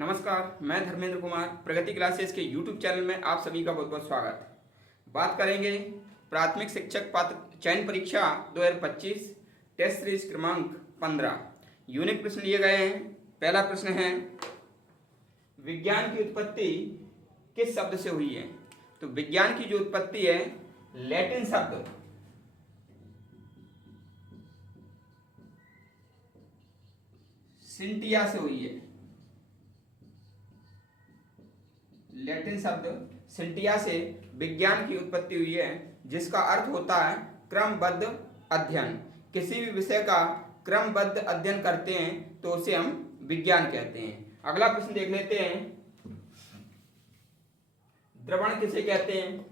नमस्कार, मैं धर्मेंद्र कुमार प्रगति क्लासेस के यूट्यूब चैनल में आप सभी का बहुत बहुत स्वागत है। बात करेंगे प्राथमिक शिक्षक पात्र चयन परीक्षा 2025 टेस्ट सीरीज क्रमांक 15। यूनिक प्रश्न लिए गए हैं। पहला प्रश्न है, विज्ञान की उत्पत्ति किस शब्द से हुई है? तो विज्ञान की जो उत्पत्ति है लैटिन शब्द सिंटिया से हुई है। लैटिन शब्द सिंटिया से विज्ञान की उत्पत्ति हुई है, जिसका अर्थ होता है क्रमबद्ध अध्ययन। किसी भी विषय का क्रमबद्ध अध्ययन करते हैं तो उसे हम विज्ञान कहते हैं। अगला प्रश्न देख लेते हैं, द्रवण किसे कहते हैं?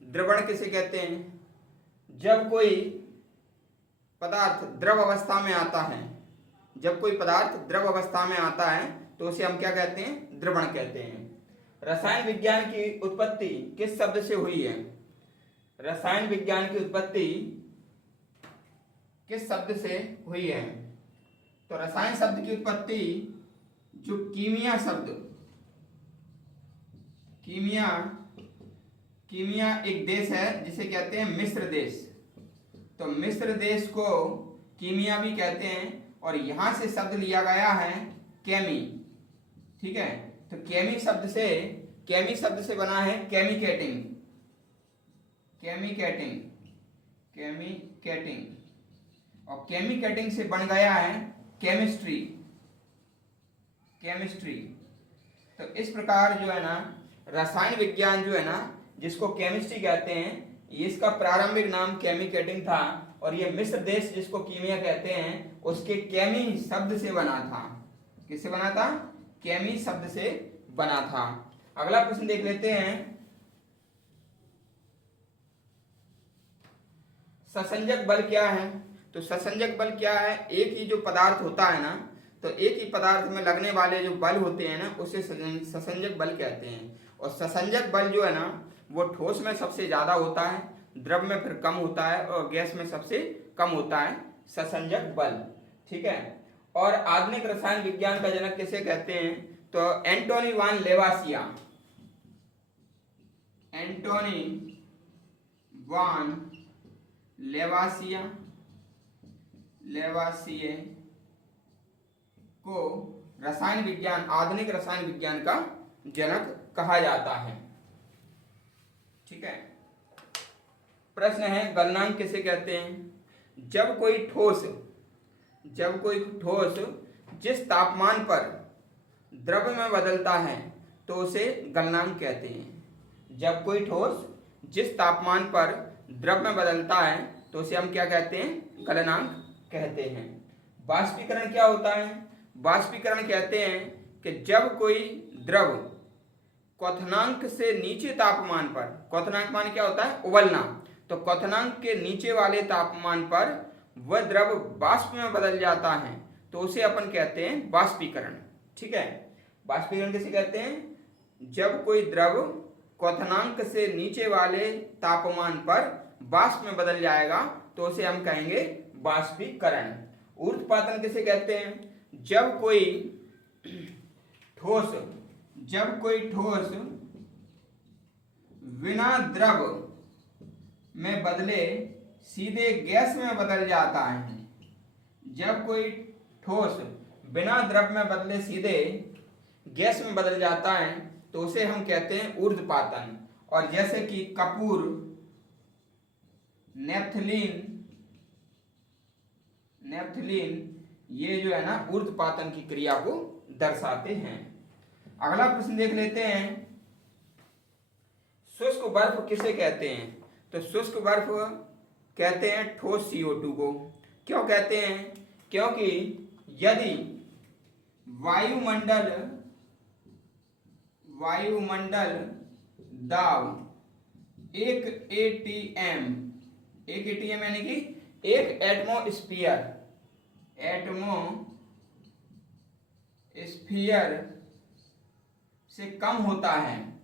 द्रवण किसे कहते हैं? जब कोई पदार्थ द्रव अवस्था में आता है, जब कोई पदार्थ द्रव अवस्था में आता है तो उसे हम क्या कहते हैं? द्रवण कहते हैं। रसायन विज्ञान की उत्पत्ति किस शब्द से हुई है? रसायन विज्ञान की उत्पत्ति किस शब्द से हुई है? तो रसायन शब्द की उत्पत्ति जो कीमिया शब्द, कीमिया एक देश है जिसे कहते हैं मिस्र देश। तो मिस्र देश को कीमिया भी कहते हैं और यहां से शब्द लिया गया है केमी। ठीक है, तो केमी शब्द से बना है केमिकेटिंग, और केमिकेटिंग से बन गया है केमिस्ट्री। तो इस प्रकार जो है ना रसायन विज्ञान जो है ना, जिसको केमिस्ट्री कहते हैं, इसका प्रारंभिक नाम केमिकेटिंग था और ये मिस्र देश जिसको कीमिया कहते हैं उसके केमी शब्द से बना था। किससे बना था? केमी शब्द से बना था। अगला प्रश्न देख लेते हैं, ससंजक बल क्या है? तो ससंजक बल क्या है? एक ही जो पदार्थ होता है ना, तो एक ही पदार्थ में लगने वाले जो बल होते हैं ना उसे ससंजक बल कहते हैं। और ससंजक बल जो है ना वो ठोस में सबसे ज्यादा होता है, द्रव में फिर कम होता है और गैस में सबसे कम होता है ससंजक बल। ठीक है, और आधुनिक रसायन विज्ञान का जनक किसे कहते हैं? तो एंटोनी वान लेवासिया। एंटोनी वान लेवासिए को रसायन विज्ञान, आधुनिक रसायन विज्ञान का जनक कहा जाता है। ठीक है, प्रश्न है, गलनांक किसे कहते हैं? जब कोई ठोस जिस तापमान पर द्रव में बदलता है तो उसे गलनांक कहते हैं। जब कोई ठोस जिस तापमान पर द्रव में बदलता है तो उसे हम क्या कहते हैं? गलनांक कहते हैं। बाष्पीकरण क्या होता है? बाष्पीकरण कहते हैं कि जब कोई द्रव क्वथनांक से नीचे तापमान पर, क्वथनांक मान क्या होता है? उबलना। तो क्वथनांक के नीचे वाले तापमान पर वह द्रव बाष्प में बदल जाता है तो उसे अपन कहते हैं बाष्पीकरण। ठीक है, बाष्पीकरण किसे कहते हैं? जब कोई द्रव क्वथनांक से नीचे वाले तापमान पर बाष्प में बदल जाएगा तो उसे हम कहेंगे बाष्पीकरण। ऊर्ध्वपातन किसे कहते हैं? जब कोई ठोस बिना द्रव में बदले सीधे गैस में बदल जाता है। जब कोई ठोस बिना द्रव में बदले सीधे गैस में बदल जाता है तो उसे हम कहते हैं ऊर्ध्वपातन। और जैसे कि कपूर, नेफ्थलीन ये जो है ना ऊर्ध्वपातन की क्रिया को दर्शाते हैं। अगला प्रश्न देख लेते हैं, शुष्क बर्फ किसे कहते हैं? तो शुष्क बर्फ कहते हैं ठोस CO2 को। क्यों कहते हैं? क्योंकि यदि वायुमंडल दाब 1 atm यानी कि 1 एटमोस्फियर से कम होता है,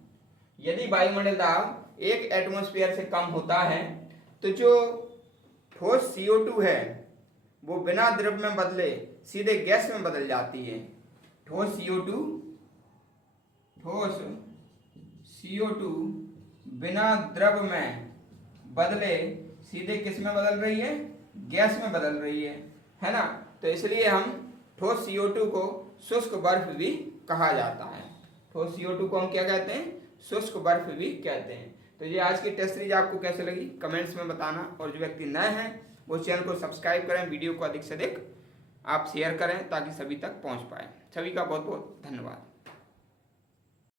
यदि वायुमंडल दाब 1 एटमोस्फियर से कम होता है तो जो ठोस CO2 है वो बिना द्रव में बदले सीधे गैस में बदल जाती है। ठोस CO2 ठोस CO2 बिना द्रव में बदले सीधे किस में बदल रही है, गैस में बदल रही है ना। तो इसलिए हम ठोस CO2 को शुष्क बर्फ भी कहा जाता है। ठोस CO2 को हम क्या कहते हैं, शुष्क बर्फ भी कहते हैं। तो ये आज की टेस्ट सीरीज आपको कैसे लगी कमेंट्स में बताना, और जो व्यक्ति नए हैं वो चैनल को सब्सक्राइब करें, वीडियो को अधिक से अधिक आप शेयर करें ताकि सभी तक पहुंच पाए। सभी का बहुत बहुत धन्यवाद।